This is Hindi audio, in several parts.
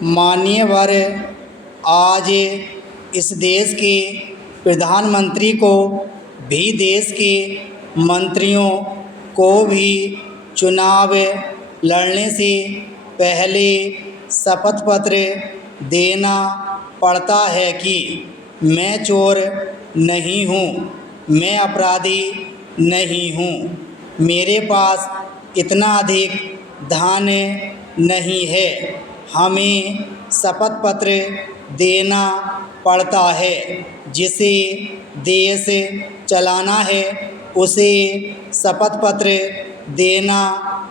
मान्यवर आज इस देश के प्रधानमंत्री को भी देश के मंत्रियों को भी चुनाव लड़ने से पहले शपथ पत्र देना पड़ता है कि मैं चोर नहीं हूँ, मैं अपराधी नहीं हूँ, मेरे पास इतना अधिक धन नहीं है। हमें शपथ पत्र देना पड़ता है। जिसे देश चलाना है उसे शपथ पत्र देना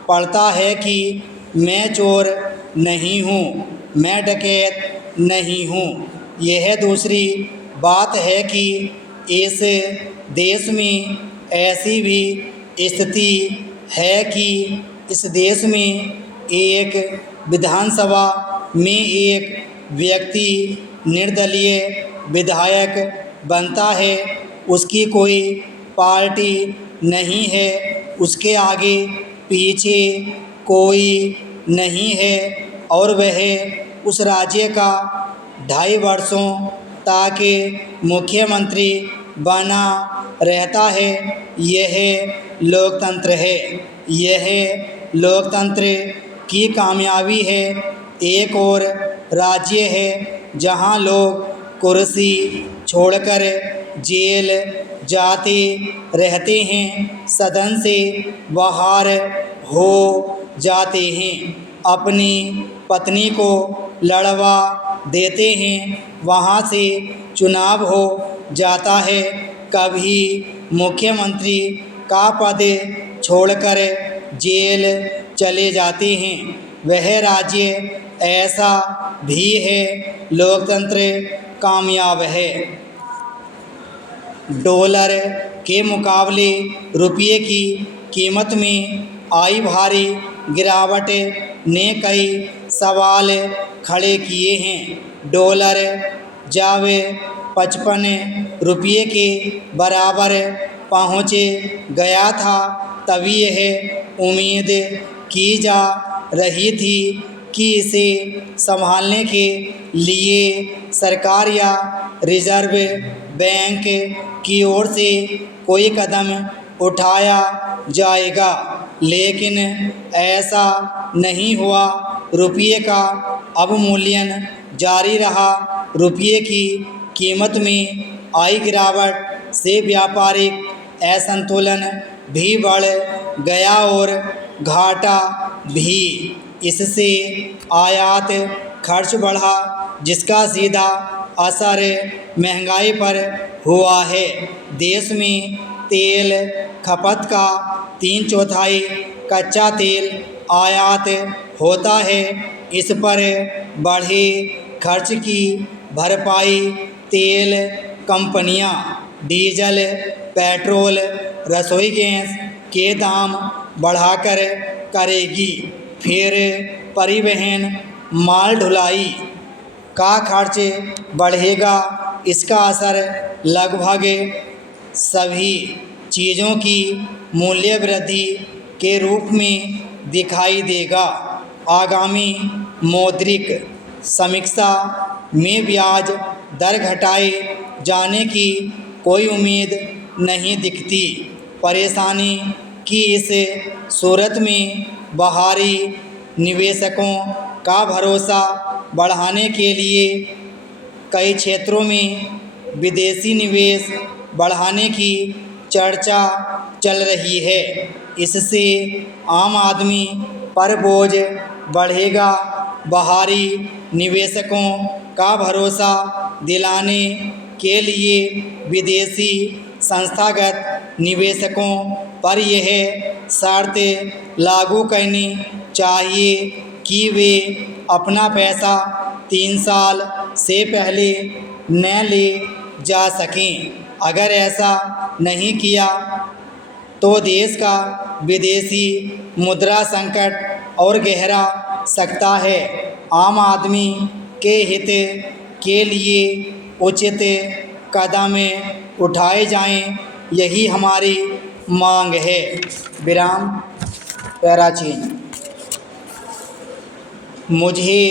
पड़ता है कि मैं चोर नहीं हूँ, मैं डकैत नहीं हूँ। यह दूसरी बात है कि इस देश में ऐसी भी स्थिति है कि इस देश में एक विधानसभा में एक व्यक्ति निर्दलीय विधायक बनता है, उसकी कोई पार्टी नहीं है, उसके आगे पीछे कोई नहीं है और वह उस राज्य का 2.5 वर्षों तक मुख्यमंत्री बना रहता है। यह लोकतंत्र है, यह लोकतंत्र की कामयाबी है। एक और राज्य है जहां लोग कुर्सी छोड़कर जेल जाते रहते हैं, सदन से बाहर हो जाते हैं, अपनी पत्नी को लड़वा देते हैं, वहां से चुनाव हो जाता है। कभी मुख्यमंत्री का पद छोड़कर जेल चले जाते हैं। वह राज्य ऐसा भी है, लोकतंत्र कामयाब है। डॉलर के मुकाबले रुपये की कीमत में आई भारी गिरावट ने कई सवाल खड़े किए हैं। डॉलर जब 55 रुपये के बराबर पहुंच गया था तभी यह उम्मीद की जा रही थी कि इसे संभालने के लिए सरकार या रिजर्व बैंक की ओर से कोई कदम उठाया जाएगा, लेकिन ऐसा नहीं हुआ। रुपये का अवमूल्यन जारी रहा। रुपये की कीमत में आई गिरावट से व्यापारिक असंतुलन भी बढ़ गया और घाटा भी। इससे आयात खर्च बढ़ा, जिसका सीधा असर महंगाई पर हुआ है। देश में तेल खपत का 3/4 कच्चा तेल आयात होता है। इस पर बढ़े खर्च की भरपाई तेल कंपनियां डीजल, पेट्रोल, रसोई गैस के दाम बढ़ाकर करेगी। फिर परिवहन, माल ढुलाई का खर्च बढ़ेगा। इसका असर लगभग सभी चीज़ों की मूल्य वृद्धि के रूप में दिखाई देगा। आगामी मौद्रिक समीक्षा में ब्याज दर घटाए जाने की कोई उम्मीद नहीं दिखती। परेशानी की इस सूरत में बाहरी निवेशकों का भरोसा बढ़ाने के लिए कई क्षेत्रों में विदेशी निवेश बढ़ाने की चर्चा चल रही है। इससे आम आदमी पर बोझ बढ़ेगा। बाहरी निवेशकों का भरोसा दिलाने के लिए विदेशी संस्थागत निवेशकों पर यह शर्त लागू करनी चाहिए कि वे अपना पैसा 3 साल से पहले न ले जा सकें। अगर ऐसा नहीं किया तो देश का विदेशी मुद्रा संकट और गहरा सकता है। आम आदमी के हित के लिए उचित कदम उठाए जाएं, यही हमारी मांग है। विराम। पैराचीन। मुझे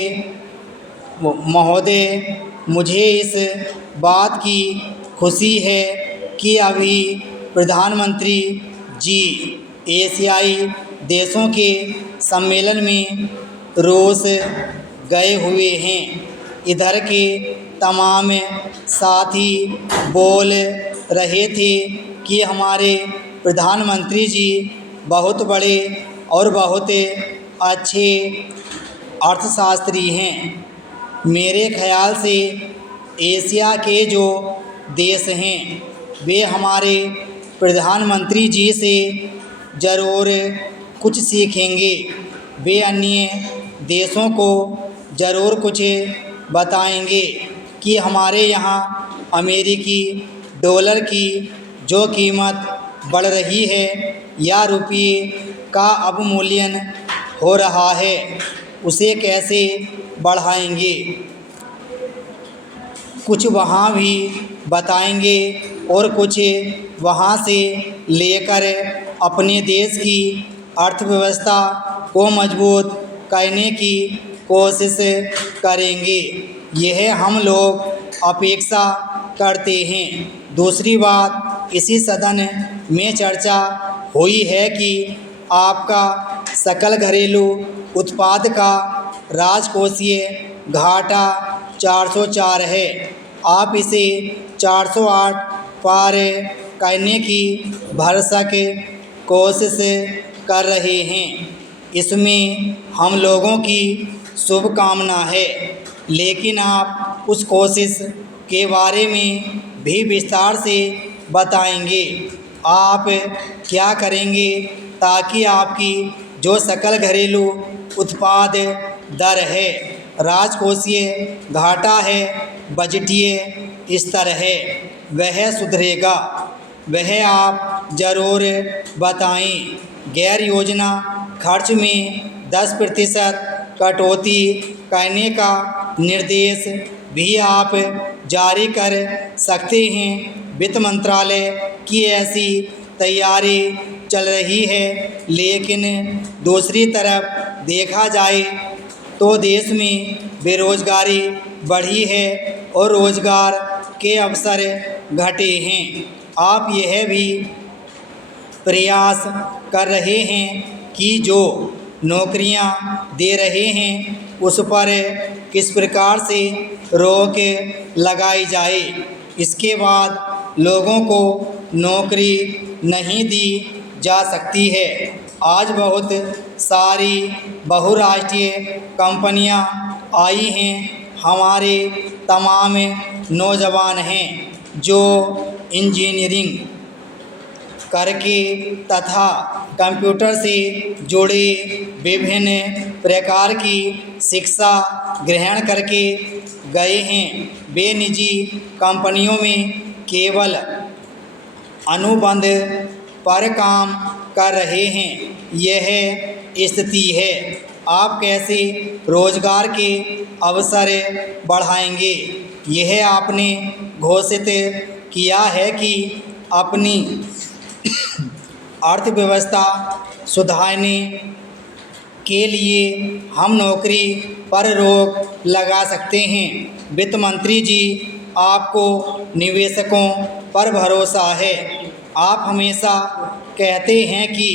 महोदय, मुझे इस बात की खुशी है कि अभी प्रधानमंत्री जी एशियाई देशों के सम्मेलन में रूस गए हुए हैं। इधर के तमाम साथी बोल रहे थे कि हमारे प्रधानमंत्री जी बहुत बड़े और बहुत अच्छे अर्थशास्त्री हैं। मेरे ख्याल से एशिया के जो देश हैं वे हमारे प्रधानमंत्री जी से ज़रूर कुछ सीखेंगे। वे अन्य देशों को ज़रूर कुछ बताएंगे कि हमारे यहाँ अमेरिकी डॉलर की जो कीमत बढ़ रही है या रुपये का अवमूल्यन हो रहा है उसे कैसे बढ़ाएंगे, कुछ वहाँ भी बताएंगे और कुछ वहाँ से लेकर अपने देश की अर्थव्यवस्था को मजबूत करने की कोशिश करेंगे। यह हम लोग अपेक्षा करते हैं। दूसरी बात, इसी सदन में चर्चा हुई है कि आपका सकल घरेलू उत्पाद का राजकोषीय घाटा 404 है। आप इसे 408 पार करने की भरसक कोशिश कर रहे हैं। इसमें हम लोगों की शुभकामना है, लेकिन आप उस कोशिश के बारे में भी विस्तार से बताएंगे। आप क्या करेंगे ताकि आपकी जो सकल घरेलू उत्पाद दर है, राजकोषीय घाटा है, बजटीय स्तर है, वह सुधरेगा, वह आप ज़रूर बताएं। गैर योजना खर्च में 10% कटौती करने का निर्देश भी आप जारी कर सकते हैं। वित्त मंत्रालय की ऐसी तैयारी चल रही है, लेकिन दूसरी तरफ देखा जाए तो देश में बेरोज़गारी बढ़ी है और रोज़गार के अवसर घटे हैं। आप यह भी प्रयास कर रहे हैं कि जो नौकरियां दे रहे हैं उस पर किस प्रकार से रोक लगाई जाए। इसके बाद लोगों को नौकरी नहीं दी जा सकती है। आज बहुत सारी बहुराष्ट्रीय कंपनियां आई हैं। हमारे तमाम नौजवान हैं जो इंजीनियरिंग करके तथा कंप्यूटर से जुड़े विभिन्न प्रकार की शिक्षा ग्रहण करके गए हैं। वे निजी कंपनियों में केवल अनुबंध पर काम कर रहे हैं। यह स्थिति है। आप कैसे रोजगार के अवसर बढ़ाएंगे? यह आपने घोषित किया है कि अपनी अर्थव्यवस्था सुधारने के लिए हम नौकरी पर रोक लगा सकते हैं। वित्त मंत्री जी, आपको निवेशकों पर भरोसा है। आप हमेशा कहते हैं कि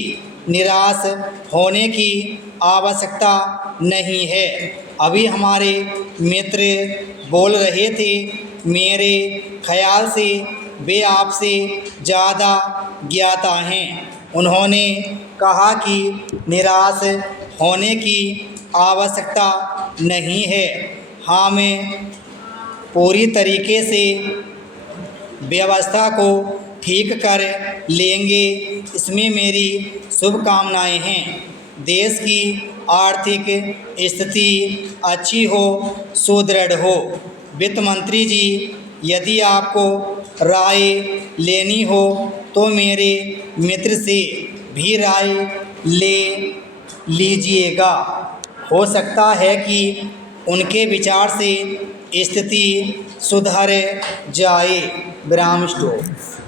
निराश होने की आवश्यकता नहीं है। अभी हमारे मित्र बोल रहे थे, मेरे ख्याल से वे आपसे ज़्यादा ज्ञाता हैं। उन्होंने कहा कि निराश होने की आवश्यकता नहीं है। हम पूरी तरीके से व्यवस्था को ठीक कर लेंगे, इसमें मेरी शुभकामनाएं हैं। देश की आर्थिक स्थिति अच्छी हो, सुदृढ़ हो। वित्त मंत्री जी, यदि आपको राय लेनी हो तो मेरे मित्र से भी राय ले लीजिएगा। हो सकता है कि उनके विचार से स्थिति सुधर जाए। विराम स्टॉप।